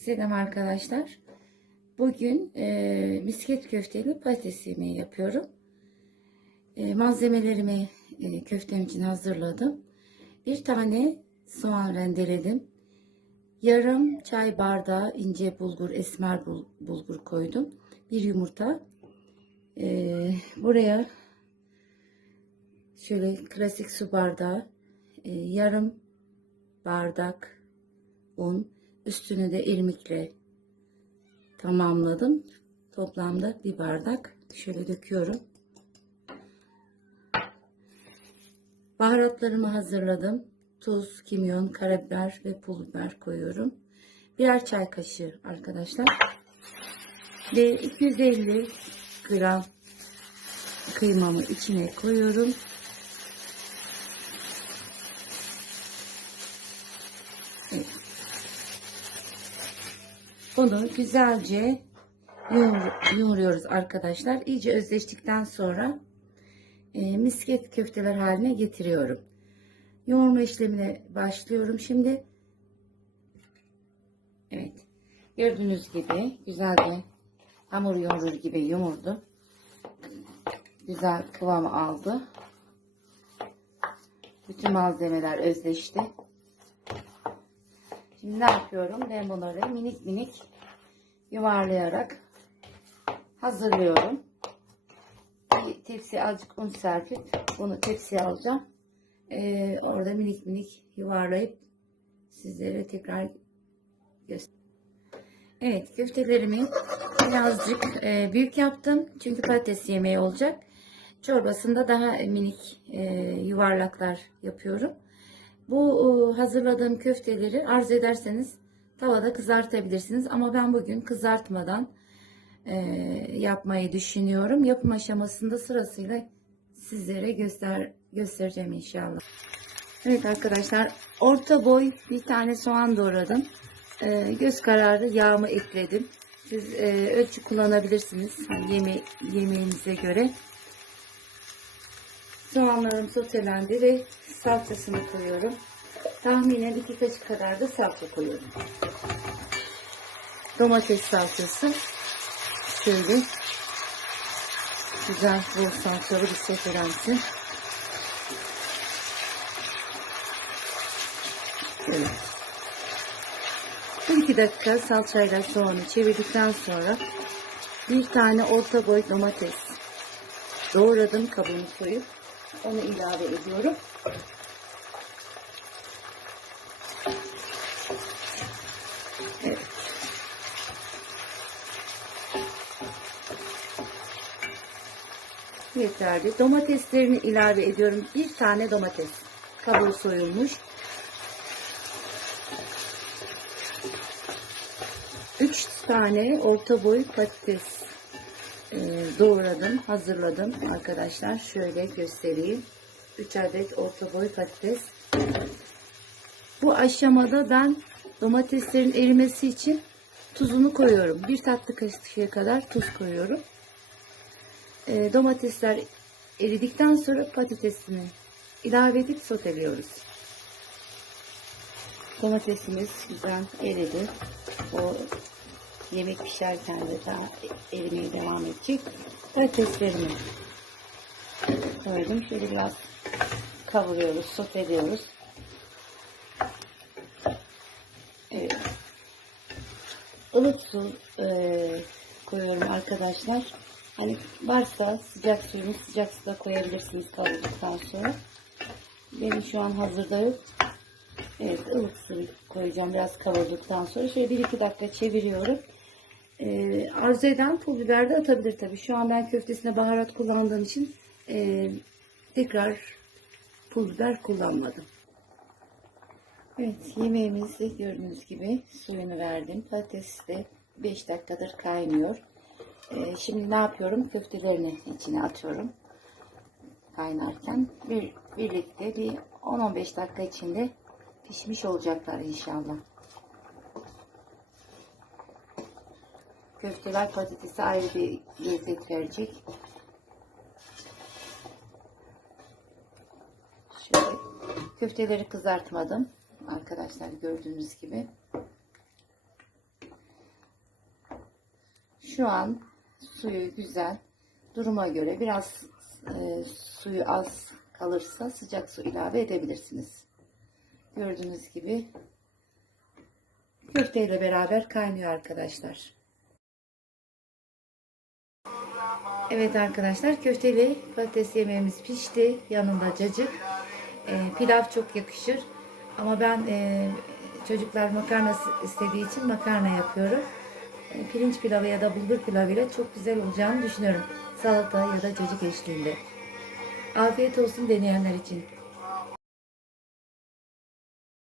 Selam arkadaşlar. Bugün e, misket köfteli patates yemeği yapıyorum. E, malzemelerimi e, köftem için hazırladım. Bir tane soğan rendeledim. Yarım çay bardağı ince bulgur, esmer bul- bulgur koydum. Bir yumurta. E, buraya şöyle klasik su bardağı, e, yarım bardak un, üstünü de irmikle tamamladım. Toplamda bir bardak şöyle döküyorum. Baharatlarımı hazırladım. Tuz, kimyon, karabiber ve pul biber koyuyorum. Birer çay kaşığı arkadaşlar. Ve 250 gram kıymamı içine koyuyorum. Bunu güzelce yoğur- yoğuruyoruz arkadaşlar. İyice özleştikten sonra e, misket köfteler haline getiriyorum. Yoğurma işlemine başlıyorum şimdi. Evet. Gördüğünüz gibi güzelce hamur yoğurur gibi yoğurdu. Güzel kıvam aldı. Bütün malzemeler özleşti. Şimdi ne yapıyorum? Ben bunları minik minik yuvarlayarak hazırlıyorum. Bir tepsiye azıcık un serpip bunu tepsiye alacağım. Ee, orada minik minik yuvarlayıp sizlere tekrar göstereyim. Evet köftelerimi birazcık e, büyük yaptım. Çünkü patates yemeği olacak. Çorbasında daha minik e, yuvarlaklar yapıyorum. Bu e, hazırladığım köfteleri arzu ederseniz tavada kızartabilirsiniz. Ama ben bugün kızartmadan e, yapmayı düşünüyorum. Yapım aşamasında sırasıyla sizlere göster göstereceğim inşallah. Evet arkadaşlar orta boy bir tane soğan doğradım. E, göz kararı yağımı ekledim. Siz e, ölçü kullanabilirsiniz hani yeme yemeğinize göre. Soğanlarım sotelendi ve salçasını koyuyorum. Tahminen iki kaşık kadar da salça koyuyorum. Domates salçası. Şöyle güzel bol salçalı bir sotelensin. Evet. Bir iki dakika salçayla soğanı çevirdikten sonra bir tane orta boy domates doğradım kabuğunu soyup onu ilave ediyorum. Evet. Yeterli. Domateslerini ilave ediyorum. Bir tane domates. Kabuğu soyulmuş. Üç tane orta boy patates doğradım, hazırladım arkadaşlar. Şöyle göstereyim. 3 adet orta boy patates. Bu aşamada ben domateslerin erimesi için tuzunu koyuyorum. Bir tatlı kaşığı kadar tuz koyuyorum. E, domatesler eridikten sonra patatesini ilave edip soteliyoruz. Domatesimiz güzel eridi. O yemek pişerken de daha erimeye devam edecek. Patateslerimi koydum. Şöyle biraz kavuruyoruz, soteliyoruz. Evet. Ilık su e, koyuyorum arkadaşlar. Hani varsa sıcak suyunu sıcak suda koyabilirsiniz kavurduktan sonra. Benim şu an hazırda yok. Evet ılık su koyacağım biraz kavurduktan sonra. Şöyle bir iki dakika çeviriyorum. Ee, arzu eden pul biber de atabilir tabii. Şu an ben köftesine baharat kullandığım için e, tekrar pul biber kullanmadım. Evet yemeğimizi gördüğünüz gibi suyunu verdim. Patates de 5 dakikadır kaynıyor. Ee, şimdi ne yapıyorum? Köftelerini içine atıyorum. Kaynarken bir, birlikte bir 10-15 dakika içinde pişmiş olacaklar inşallah. Köfteler patatesi ayrı bir lezzet verecek. Şöyle köfteleri kızartmadım. Arkadaşlar gördüğünüz gibi. Şu an suyu güzel. Duruma göre biraz e, suyu az kalırsa sıcak su ilave edebilirsiniz. Gördüğünüz gibi köfteyle beraber kaynıyor arkadaşlar. Evet arkadaşlar köfteli patates yemeğimiz pişti. Yanında cacık. E, pilav çok yakışır. Ama ben e, çocuklar makarna istediği için makarna yapıyorum. E, pirinç pilavı ya da bulgur pilavıyla çok güzel olacağını düşünüyorum. Salata ya da cacık eşliğinde. Afiyet olsun deneyenler için.